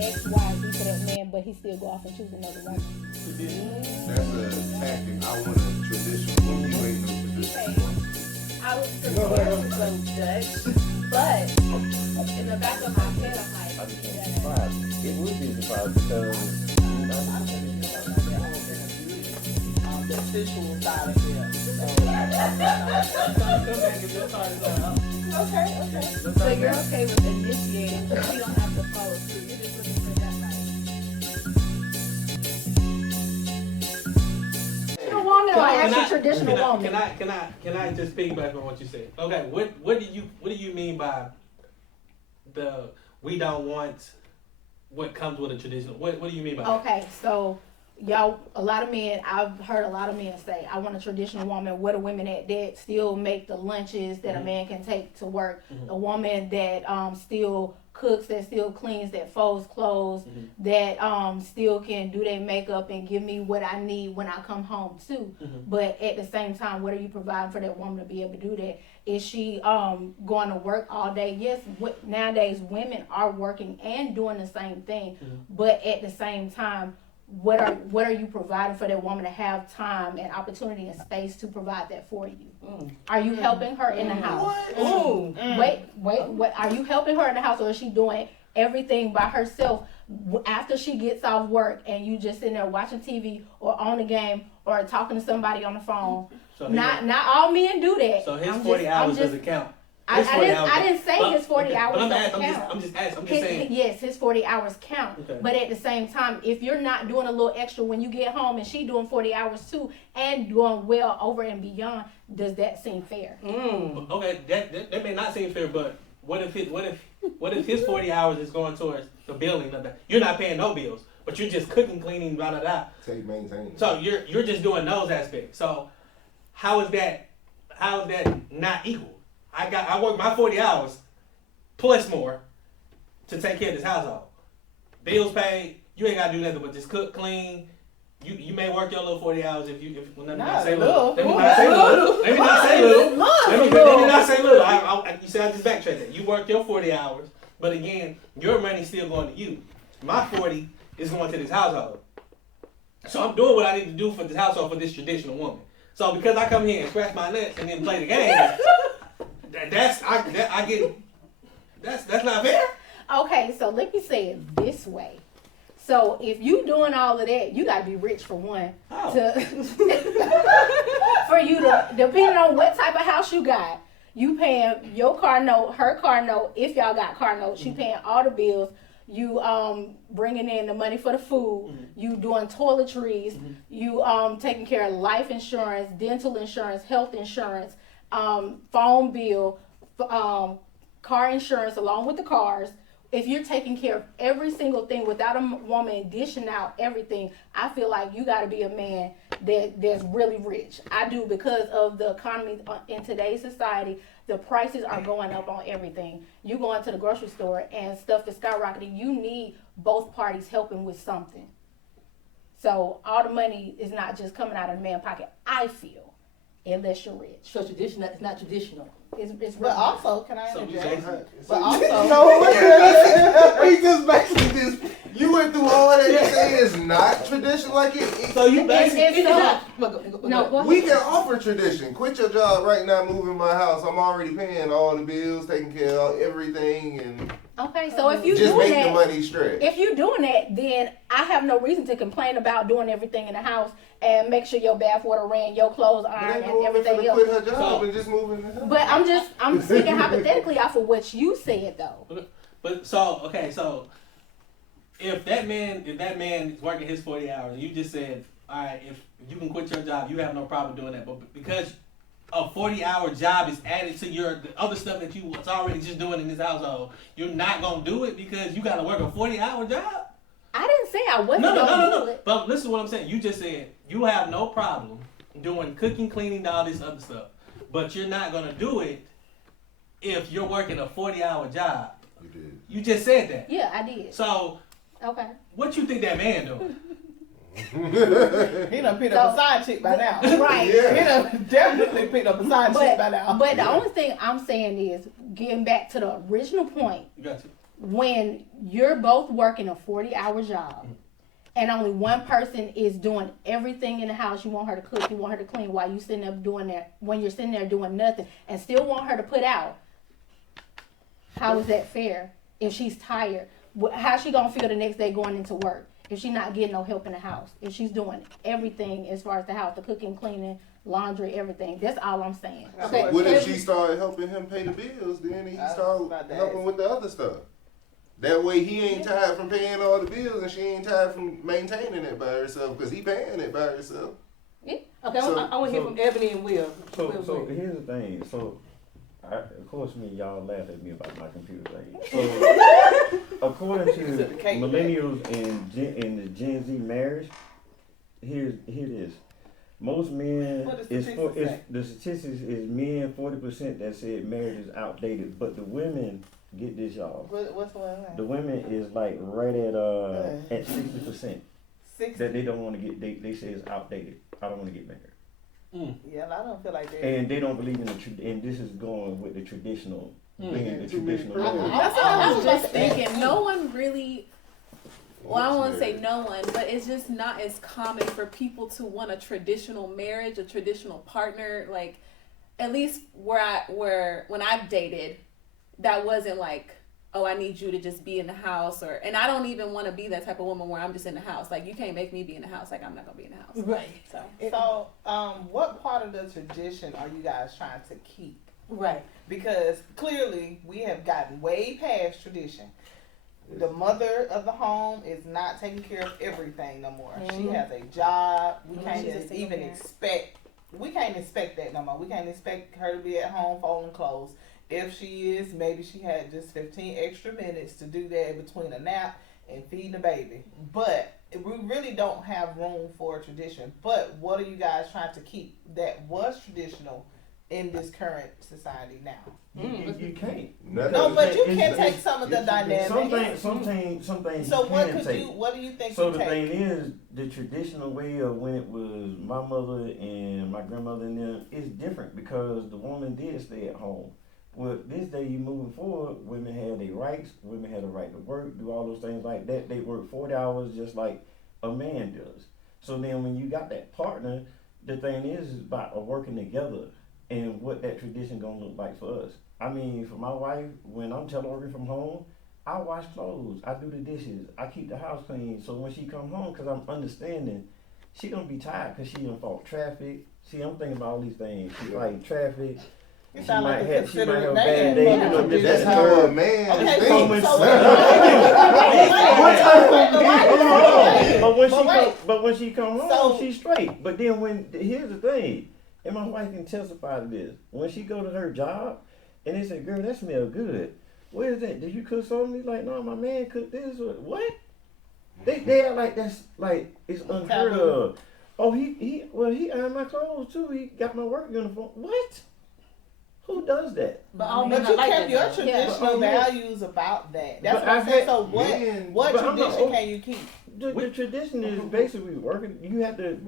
X, Y, Z for that man, but he still go off and choose another woman. That's a tactic. I want a traditional woman. You ain't no traditional woman. I was prepared to go Dutch, but in the back of my head, I'm like, I just can't be surprised. It would be surprised because the official side of it. Okay. so you're okay with initiating, but you don't have to follow through. You're just looking for that, Traditional woman or actually traditional woman? Can I just piggyback on what you said? Okay, what do you mean by the we don't want what comes with a traditional? What do you mean by that? Okay, so y'all, a lot of men, I've heard a lot of men say, I want a traditional woman. Where the women that still make the lunches that a man can take to work, a woman that still cooks, that still cleans, that folds clothes, that still can do their makeup and give me what I need when I come home too. But at the same time, what are you providing for that woman to be able to do that? Is she going to work all day? Yes, nowadays women are working and doing the same thing, but at the same time, what are you providing for that woman to have time and opportunity and space to provide that for you? Are you helping her in the house? Wait, what? Are you helping her in the house, or is she doing everything by herself after she gets off work and you just sitting there watching TV or on the game or talking to somebody on the phone? So Not all men do that. So his 40 hours doesn't count. I didn't say his 40 hours but don't count. I'm just saying. Yes, his 40 hours count. Okay. But at the same time, if you're not doing a little extra when you get home and she doing 40 hours too and doing well over and beyond, does that seem fair? Okay, that may not seem fair, but what if his 40 hours is going towards the billing of that? You're not paying no bills, but you're just cooking, cleaning, blah blah blah. Take maintain. So you're just doing those aspects. So how is that not equal? I work my 40 hours plus more to take care of this household. Bills paid, you ain't gotta do nothing but just cook, clean. You may work your little 40 hours if let me not say little. Let me not say little. Let me not say little. Let me not say little. You see, I just backtrack that. You work your 40 hours, but again, your money's still going to you. My 40 is going to this household. So I'm doing what I need to do for this household for this traditional woman. So because I come here and scratch my nuts and then play the game, that's not fair. Okay, so let me say it this way. So if you doing all of that, you gotta be rich for one. Oh. For you to, depending on what type of house you got, you paying your car note, her car note. If y'all got car notes, you paying all the bills. You bringing in the money for the food. You doing toiletries. You taking care of life insurance, dental insurance, health insurance, phone bill, car insurance along with the cars. If you're taking care of every single thing without a woman dishing out everything, I feel like you got to be a man that's really rich. I do, because of the economy in today's society. The prices are going up on everything. You go into the grocery store and stuff is skyrocketing. You need both parties helping with something. So all the money is not just coming out of the man's pocket, I feel, unless you're rich. So traditional, it's not traditional. It's But also, can I So you interject? say- But also, He just basically just you went through all that to say it's not tradition like it. So you basically We can offer tradition. Quit your job right now, moving my house. I'm already paying all the bills, taking care of everything, and okay. So if you just doing make that, the money stretch. if you're doing that, then I have no reason to complain about doing everything in the house and make sure your bath water ran, your clothes ironed, and everything else. Quit her job and just move in the house. But I'm speaking hypothetically off of what you said though. But so if that man is working his 40 hours, you just said, all right, if you can quit your job, you have no problem doing that. But because a 40-hour job is added to the other stuff that you was already just doing in this household, you're not gonna do it because you gotta work a 40-hour job. I didn't say I wasn't No. gonna do it. But listen to what I'm saying. You just said you have no problem doing cooking, cleaning, all this other stuff, but you're not gonna do it if you're working a 40-hour job. You did. You just said that. Yeah, I did. So Okay. what you think that man doing? he done picked up a side chick by now. Right. Yeah. He done definitely picked up a side chick by now. But the only thing I'm saying is, getting back to the original point, You got to. when you're both working a 40-hour job and only one person is doing everything in the house, you want her to cook, you want her to clean while you sitting there doing that, when you're sitting there doing nothing and still want her to put out, how is that fair? If she's tired, how's she gonna feel the next day going into work? If she's not getting no help in the house, if she's doing everything as far as the house, the cooking, cleaning, laundry, everything. That's all I'm saying. Okay. What if she started helping him pay the bills, then he started helping with the other stuff? That way he ain't tired from paying all the bills and she ain't tired from maintaining it by herself because he paying it by herself. Yeah. Okay, I want to hear from Ebony and Will. So here's the thing. So, of course, y'all laugh at me about my computer age. So, according to millennials and the Gen Z marriage, here it is. Most men the statistics is men 40% that said marriage is outdated, but the women, get this, y'all. What's the one? The women is like right at 60%. That they don't want to get. They say it's outdated. I don't want to get married. Yeah, I don't feel like that. And they don't believe in and this is going with the traditional, being the traditional. That's what I was just thinking. No one really, well, I don't want to say no one, but it's just not as common for people to want a traditional marriage, a traditional partner. Like, at least when I've dated, that wasn't like, oh, I need you to just be in the house, and I don't even want to be that type of woman where I'm just in the house. Like, you can't make me be in the house. Like, I'm not gonna be in the house. Right. So, what part of the tradition are you guys trying to keep? Right. Because clearly we have gotten way past tradition. The mother of the home is not taking care of everything no more. Mm-hmm. She has a job. We can't even expect that no more. We can't expect her to be at home folding clothes. If she is, maybe she had just 15 extra minutes to do that in between a nap and feeding the baby. But we really don't have room for a tradition. But what are you guys trying to keep that was traditional in this current society now? You can't. No, but you can take some of the dynamics. Some things. So what do you think? So the thing is, the traditional way of when it was my mother and my grandmother and them is different because the woman did stay at home. Well, this day you moving forward, women have their rights. Women have the right to work, do all those things like that. They work 40 hours just like a man does. So then when you got that partner, the thing is about working together and what that tradition gonna look like for us. I mean, for my wife, when I'm teleworking from home, I wash clothes, I do the dishes, I keep the house clean. So when she come home, cause I'm understanding, she gonna be tired cause she done fought traffic. See, I'm thinking about all these things. She like traffic. You she might like have a man. bad day. You know, that's how a man thinks. But when she come home, she's straight. But then here's the thing, and my wife can testify to this. When she go to her job, and they say, "Girl, that smells good. Where is that? Did you cook something?" He's like, "No, my man cooked this." What? They act like that's like it's unheard of. Oh, he ironed my clothes too. He got my work uniform. What? Who does that? But you kept your traditional values about that. That's what I'm saying. So what tradition can you keep? The tradition is basically working. You have to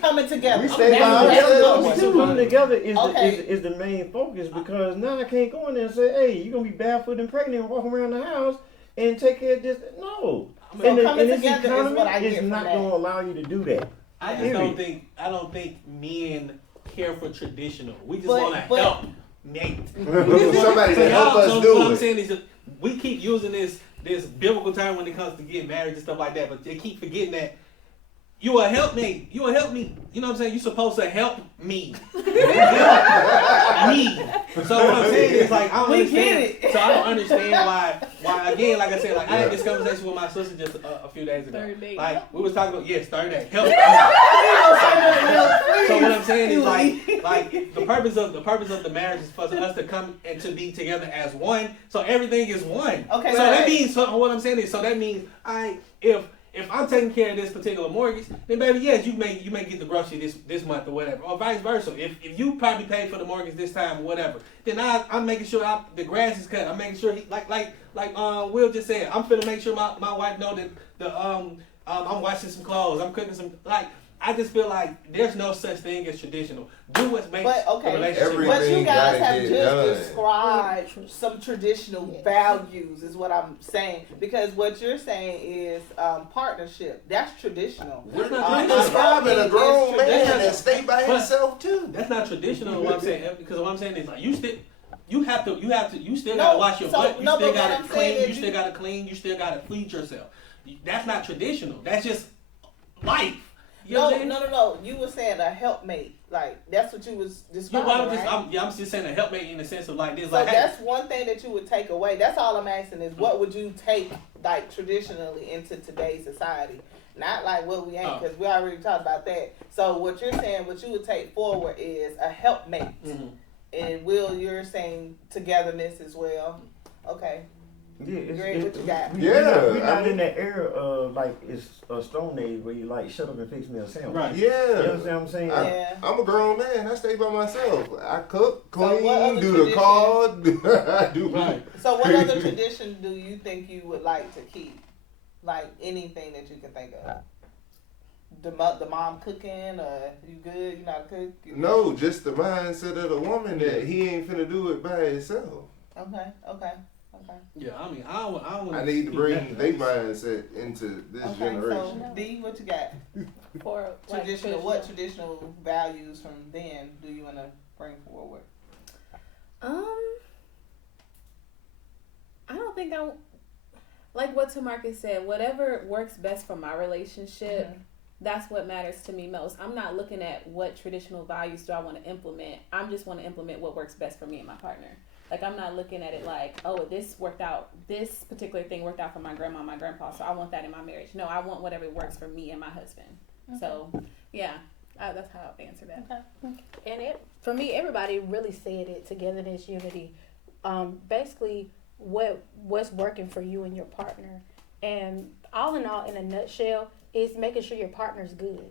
coming together. We stay by ourselves. Coming together is the main focus because now I can't go in there and say, "Hey, you're gonna be barefoot and pregnant and walking around the house and take care of this." No. So and this economy is not gonna allow you to do that. I don't think men care for traditional. We just want to help mate. Somebody to help us do it. What I'm saying is we keep using this biblical term when it comes to getting married and stuff like that, but they keep forgetting that you a helpmate. You a help me. You know what I'm saying? You're supposed to help me. Me. So what I'm saying is like I don't understand. So I don't understand why again, like I said, like I had this conversation with my sister just a few days ago. Third date. Like we was talking about third date. Help me. So what I'm saying is like the purpose of the marriage is for us to come and to be together as one. So everything is one. Okay. So that means what I'm saying is that means if I'm taking care of this particular mortgage, then baby, yes, you may get the grocery this month or whatever, or vice versa. If you probably paid for the mortgage this time or whatever, then I'm making sure the grass is cut. I'm making sure like Will just said, I'm finna make sure my wife know that I'm washing some clothes. I'm cooking some I just feel like there's no such thing as traditional. Do what makes But, okay, the relationship Everything work. But you guys gotta have get just done. described some traditional values, is what I'm saying. Because what you're saying is partnership. That's traditional. That's not I'm traditional. describing a grown man traditional. that stay by But- himself too. That's not traditional. What I'm saying, because what I'm saying is like you still gotta No, wash your so- butt. You no, still but what gotta I'm saying clean. is You still gotta clean. You still gotta feed yourself. That's not traditional. That's just life. You know what I'm saying? No. You were saying a helpmate. Like, that's what you was Yeah, describing, well, right? I'm just saying a helpmate in the sense of like this. So like, hey, that's one thing that you would take away. That's all I'm asking is what would you take, like, traditionally into today's society? Not like what we ain't, because we already talked about that. So what you're saying, what you would take forward is a helpmate. mhm. And Will, you're saying togetherness as well. Okay. Yeah, Greg, what you got? Yeah, we're I not mean- in that era of like it's a stone age where you like shut up and fix me a sandwich. Right. You Yeah. understand what I'm saying? Yeah. I'm a grown man. I stay by myself. I cook, So what other clean, do the car. I do. Right. So what other tradition do you think you would like to keep? Like anything that you can think of? The mom cooking, or you good? You not cook? You No, just the mindset of the woman that he ain't finna do it by himself. Okay. Yeah, I mean, I don't. I need to bring their mindset into this Okay. generation. So D, what you got? For like, Traditional. What traditional values from then do you want to bring forward? I don't think like what Tamarcus said, whatever works best for my relationship, that's what matters to me most. I'm not looking at what traditional values do I want to implement. I just want to implement what works best for me and my partner. Like, I'm not looking at it like, oh, this particular thing worked out for my grandma and my grandpa, so I want that in my marriage. No, I want whatever works for me and my husband. Okay. So, yeah, that's how I would answer that. And for me, everybody really said it, togetherness, unity. Basically, what's working for you and your partner. And all in all, in a nutshell, is making sure your partner's good.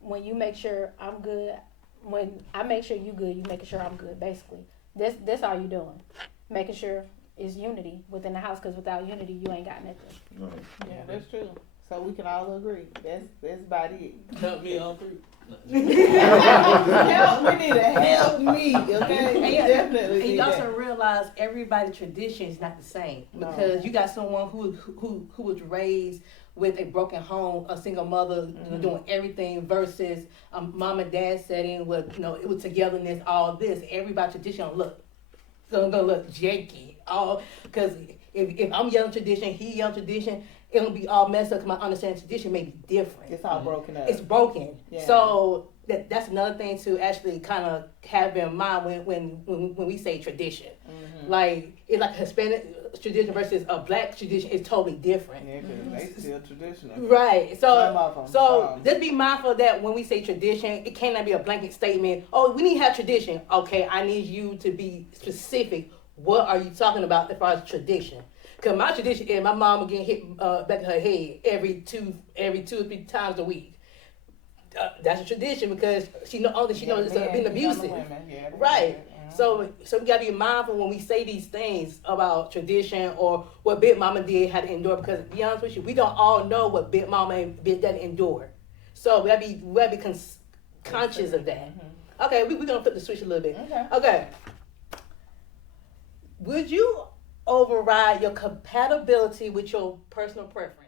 When you make sure I'm good, when I make sure you good, you making sure I'm good, basically. That's all you doing. Making sure it's unity within the house, because without unity, you ain't got nothing. Right. Yeah, that's true. So we can all agree. That's about it. Help me all three. We need to help me, okay? Definitely. And you need also that. realize everybody's tradition is not the same, No. because you got someone who was raised with a broken home, a single mother, doing everything, versus mom and dad setting with, it was togetherness, all this. Everybody's tradition gonna look janky, all because if I'm yelling tradition, he yelling tradition, it'll be all messed up. Because my understanding tradition may be different. It's all broken up. It's broken. Yeah. So that's another thing to actually kind of have in mind when we say tradition. Like, it's like Hispanic tradition versus a black tradition is totally different. Yeah, 'cause they still traditional. Right. Some of 'em, So some. just be mindful that when we say tradition, it cannot be a blanket statement. Oh, we need to have tradition. Okay, I need you to be specific. What are you talking about as far as tradition? Because my tradition is my mom getting hit back in her head every two or three times a week. That's a tradition because she knows it's been abusive. Right. So we gotta be mindful when we say these things about tradition or what Big Mama did had to endure, because to be honest with you, we don't all know what Big Mama and Big Daddy endured. So we gotta be conscious of that. Okay, we're gonna flip the switch a little bit. Okay. Would you override your compatibility with your personal preference?